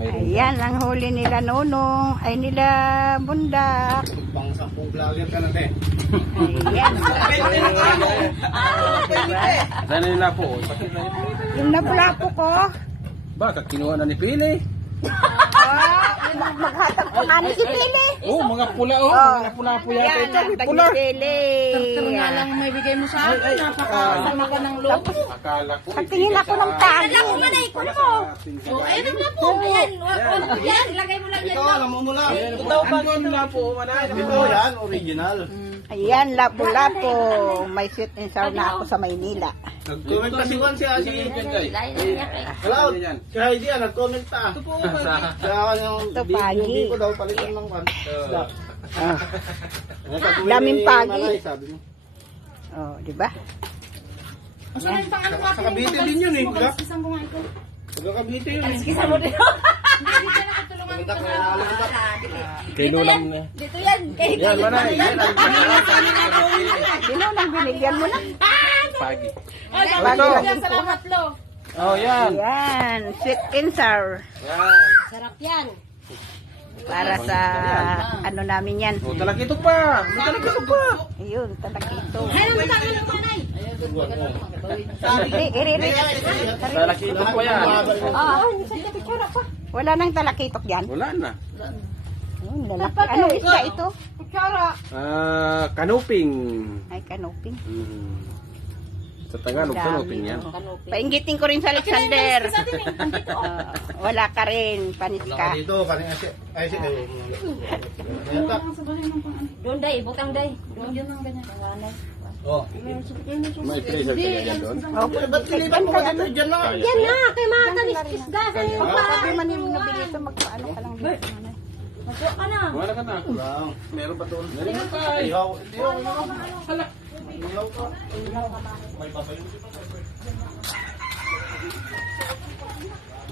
Ayan, ang huli nila Nonong, ay nila Bundak. Pang 10 vlogger ka na, te. Ayan. Sana nila po. Yung napulapo ko. Bakit kinuha na ni Pili? Maghatag pa nga ni si Pili. Oh, mga pula oh. Mga pula po yan. Ayan, hatag ni Pili. Nga lang may bigay mo sa akin. Napakasama ka ng loob. Akala ko. Pagtingin ako ng tagi. Alam ko man ay kuno mo. O, ayun ang lapo. Ayan. Yan, lagay mo lang yan. Ito, alam mo muna. Ito ba nila po? Ito yan, original. Ayan, lapo-lapo. May sweet and sour na ako sa Maynila. Nag-comment kasi Juan si Hello, si Heidi nag-comment ta. Ito po. Kaya yung Ito, pagi. hindi ko daw palitan ng pan. Daming pagi. Sabi mo. Oh, di ba? Sa Cavite din yun eh. Isang bunga ito. Taga Cavite yun eh. Kisa mo din. Hindi ka nakatulungan ko sa Kilo lang na. Dito yan. Yan, manay. Yan ang Sino nang binigyan mo na? pagi. Ay, salamat lo. Oh, yan. Ayan, sweet and sour. Yan. Sarap yan. Para sa ano namin yan. Oh, talakito pa. Talakito pa. Ayun, talakito. Ay, ang matang ng manay. Iri. Talakito pa yan. Wala nang talakitok yan. Wala na. Ayun, lalaki. Ano isda ito? Kutsara. Kanuping. Ay, kanuping. Sa Tagalog, kanuping yan. Painggitin ko rin sa Alexander. Wala ka rin, panis ka. Dito, kanina si... Ay, si... Doon day, butang day. Doon yun ang ganyan. Oh. May freezer ka yan doon. Oh, Ba't kilipan mo dito? Diyan na. Yan na, kay mga kanis-kisda. Pag man yung nabili ito, magpaano ka lang dito. Masuwa ka na. Wala ka na. Lang. Meron pa doon. Meron pa. Ihaw. Ilaw ka. May papayin.